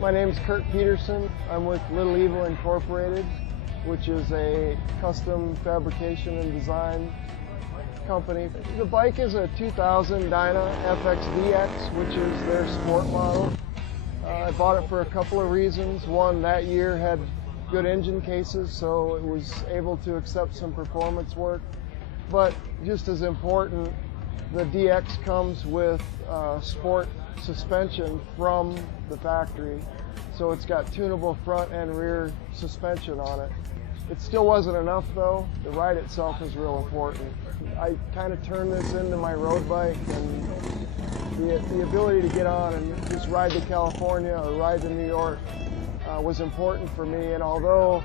My name's Peterson. I'm with Little Evil Incorporated, which is a custom fabrication and design company. The bike is a 2000 Dyna FXDX, which is their sport model. I bought it for a couple of reasons. One, that year had good engine cases, so it was able to accept some performance work. But just as important, the DX comes with sport suspension from the factory, so it's got tunable front and rear suspension on it. It still wasn't enough though. The ride itself is real important. I kind of turned this into my road bike, and the ability to get on and just ride to California or ride to New York was important for me, and although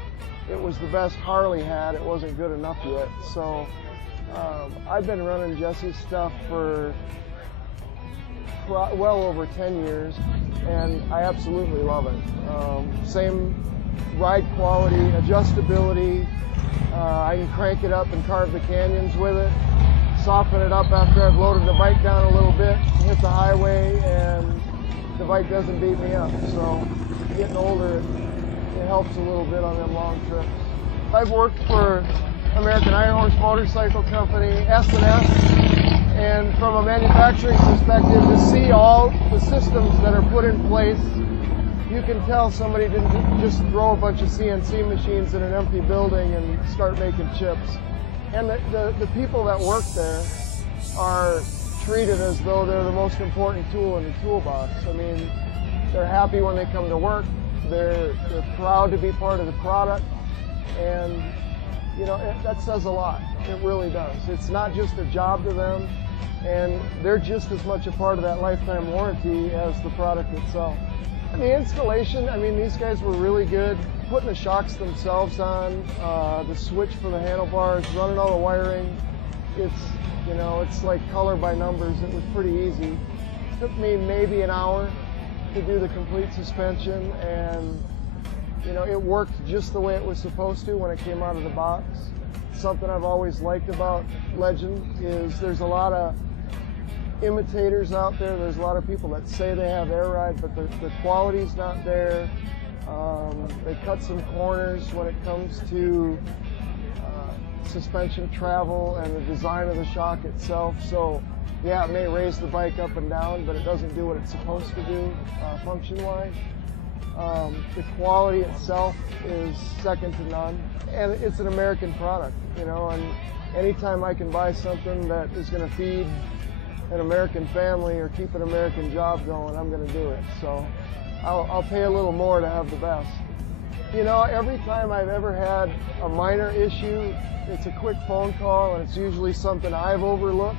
it was the best Harley had, it wasn't good enough yet. So I've been running Jesse's stuff for well over 10 years, and I absolutely love it. Same ride quality, adjustability. I can crank it up and carve the canyons with it, soften it up after I've loaded the bike down a little bit, hit the highway, and the bike doesn't beat me up. So getting older, it helps a little bit on them long trips. I've worked for American Iron Horse Motorcycle Company, S&S, and from a manufacturing perspective, to see all the systems that are put in place, you can tell somebody didn't just throw a bunch of CNC machines in an empty building and start making chips. And the people that work there are treated as though they're the most important tool in the toolbox. I mean, they're happy when they come to work, they're proud to be part of the product, and you know, that says a lot. It really does. It's not just a job to them, and they're just as much a part of that lifetime warranty as the product itself. And the installation, I mean, these guys were really good. Putting the shocks themselves on, the switch for the handlebars, running all the wiring, it's like color by numbers. It was pretty easy. It took me maybe an hour to do the complete suspension, and it worked just the way it was supposed to when it came out of the box. Something I've always liked about Legend is there's a lot of imitators out there. There's a lot of people that say they have air ride, but the quality's not there. They cut some corners when it comes to suspension travel and the design of the shock itself. So yeah, it may raise the bike up and down, but it doesn't do what it's supposed to do function-wise. The quality itself is second to none, and it's an American product, and anytime I can buy something that is going to feed an American family or keep an American job going, I'm going to do it. So I'll pay a little more to have the best. Every time I've ever had a minor issue, it's a quick phone call, and it's usually something I've overlooked,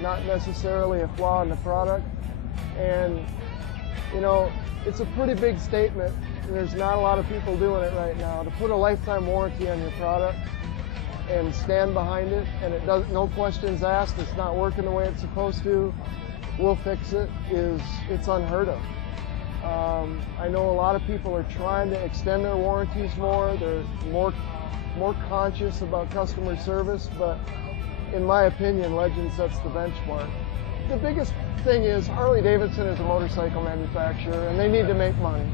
not necessarily a flaw in the product. And it's a pretty big statement. There's not a lot of people doing it right now. To put a lifetime warranty on your product and stand behind it, and it does, no questions asked, it's not working the way it's supposed to, we'll fix it, it's unheard of. I know a lot of people are trying to extend their warranties more. They're more conscious about customer service, but in my opinion, Legend sets the benchmark. The biggest thing is Harley-Davidson is a motorcycle manufacturer, and they need to make money.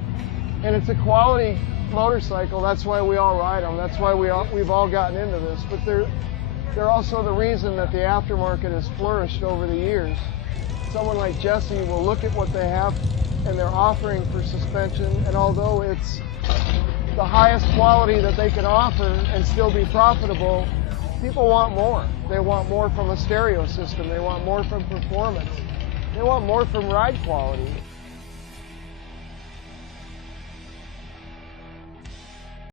And it's a quality motorcycle. That's why we all ride them. That's why we've all gotten into this. But they're also the reason that the aftermarket has flourished over the years. Someone like Jesse will look at what they have and they're offering for suspension, and although it's the highest quality that they can offer and still be profitable, people want more. They want more from a stereo system. They want more from performance. They want more from ride quality.